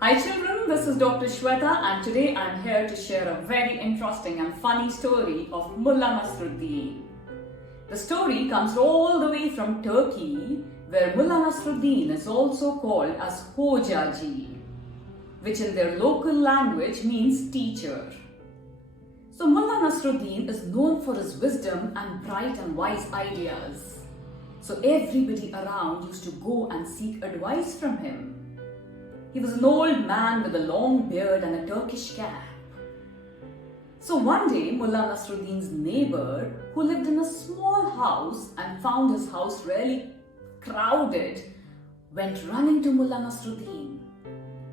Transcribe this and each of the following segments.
Hi children, this is Dr. Shweta and today I am here to share a very interesting and funny story of Mullah Nasruddin. The story comes all the way from Turkey, where Mullah Nasruddin is also called as Hojaji, which in their local language means teacher. So Mullah Nasruddin is known for his wisdom and bright and wise ideas. So everybody around used to go and seek advice from him. He was an old man with a long beard and a Turkish cap. So one day, Mullah Nasruddin's neighbor, who lived in a small house and found his house really crowded, went running to Mullah Nasruddin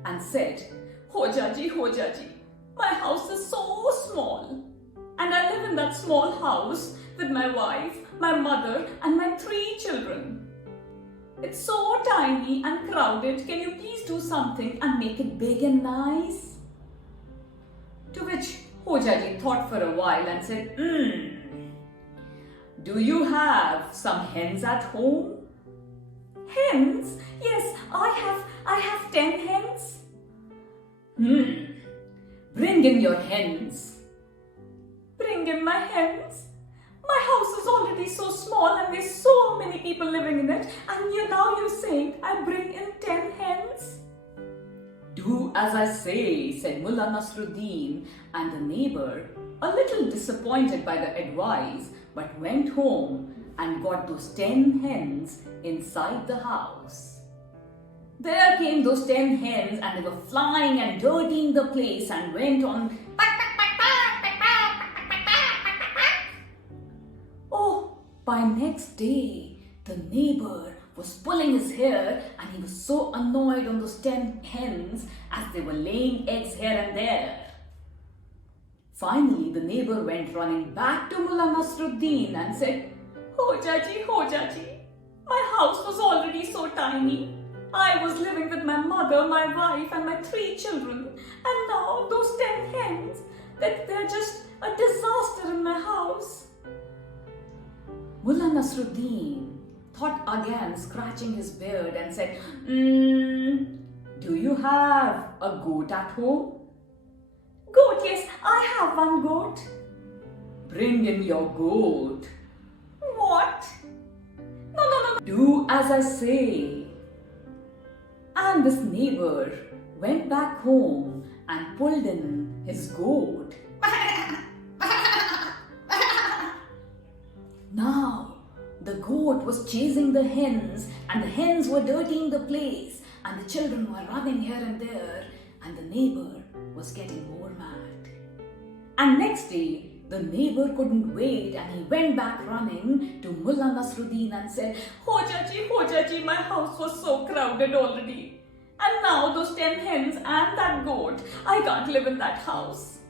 and said, Hojaji, Hojaji, my house is so small and I live in that small house with my wife, my mother and my 3 children. It's so tiny and crowded. Can you please do something and make it big and nice? To which Hojaji thought for a while and said, Do you have some hens at home? Hens? Yes, I have 10 hens. Bring in your hens. Bring in my hens? My house is already so small and there's so many people living in it, and now you're saying I bring in 10 hens? Do as I say, said Mullah Nasruddin, and the neighbor, a little disappointed by the advice, but went home and got those 10 hens inside the house. There came those 10 hens and they were flying and dirtying the place and went on By next day, the neighbor was pulling his hair and he was so annoyed on those 10 hens as they were laying eggs here and there. Finally, the neighbor went running back to Mullah Nasruddin and said, Hojaji, Hojaji, my house was already so tiny. I was living with my mother, my wife and my 3 children, and now those 10 hens, they're just a disaster in my house. Mullah Nasruddin thought again, scratching his beard and said, Do you have a goat at home? Goat, yes, I have one goat. Bring in your goat. What? No. Do as I say. And this neighbor went back home and pulled in his goat. Now, the goat was chasing the hens and the hens were dirtying the place and the children were running here and there and the neighbor was getting more mad. And next day, the neighbor couldn't wait and he went back running to Mullah Nasruddin and said, Hojaji, Hojaji, my house was so crowded already. And now those 10 hens and that goat, I can't live in that house.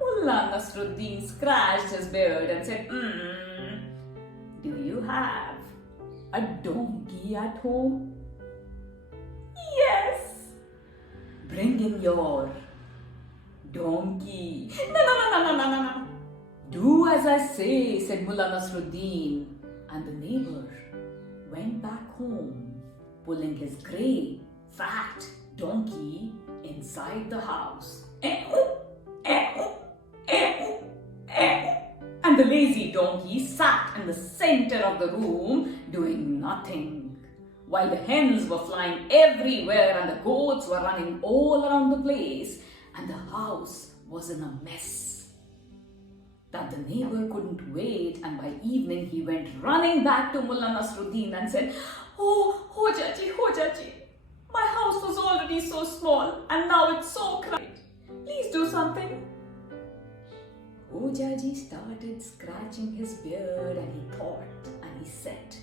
Mullah Nasruddin scratched his beard and said, Do you have a donkey at home? Yes. Bring in your donkey. No. Do as I say, said Mullah Nasruddin, and the neighbor went back home, pulling his grey, fat donkey inside the house. And the lazy donkey sat in the center of the room doing nothing, while the hens were flying everywhere and the goats were running all around the place and the house was in a mess. That the neighbor couldn't wait, and by evening he went running back to Mullah Nasruddin and said, Oh, Hojaji, Hojaji, my house was already so small and now it's so crowded. Please do something. Hojaji started scratching his beard and he thought and he said,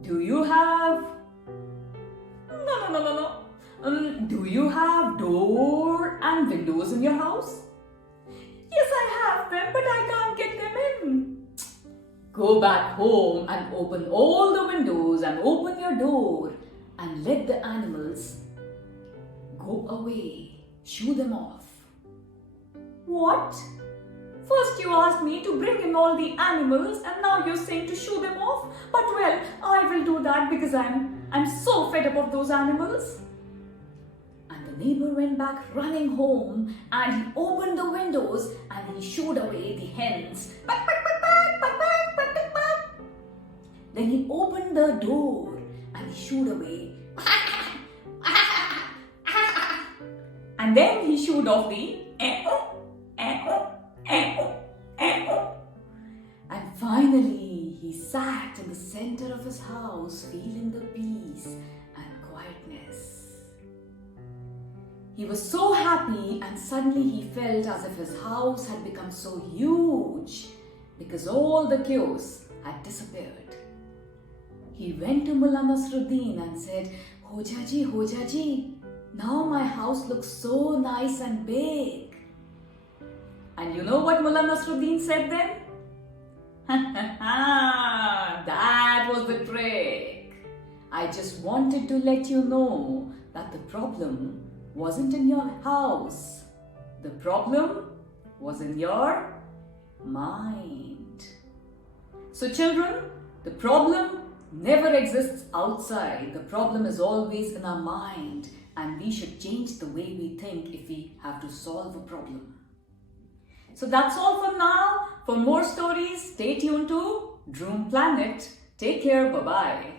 Do you have... No. Do you have door and windows in your house? Yes, I have them, but I can't get them in. Go back home and open all the windows and open your door and let the animals go away. Shoo them off. What? First you asked me to bring in all the animals and now you're saying to shoo them off. But well, I will do that because I'm so fed up of those animals. And the neighbor went back running home and he opened the windows and he shooed away the hens. Quack, quack, quack, quack, quack, quack, quack, quack, quack. Then he opened the door and he shooed away. And then he shooed off the and finally he sat in the center of his house feeling the peace and quietness. He was so happy and suddenly he felt as if his house had become so huge because all the chaos had disappeared. He went to Mullah Nasruddin and said, Hoja ji, now my house looks so nice and big. And you know what Mullah Nasruddin said then? That was the trick. I just wanted to let you know that the problem wasn't in your house. The problem was in your mind. So children, the problem never exists outside. The problem is always in our mind, and we should change the way we think if we have to solve a problem. So that's all for now. For more stories, stay tuned to Droomplanet. Take care. Bye-bye.